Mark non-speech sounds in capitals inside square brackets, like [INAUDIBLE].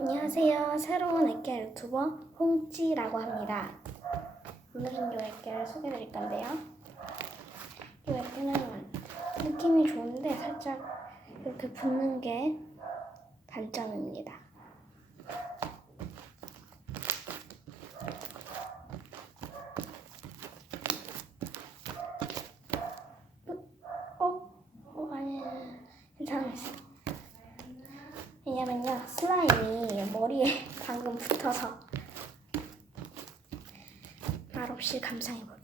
안녕하세요. 새로운 액계 유튜버 홍찌라고 합니다. 오늘은 이 액계를 소개해드릴 건데요. 이 액계는 느낌이 좋은데 살짝 이렇게 붙는 게 단점입니다. 어? 어? 아니 괜찮았어. 왜냐면요 슬라임이 머리에 [LAUGHS] 방금 붙어서 말없이 감상해볼게요.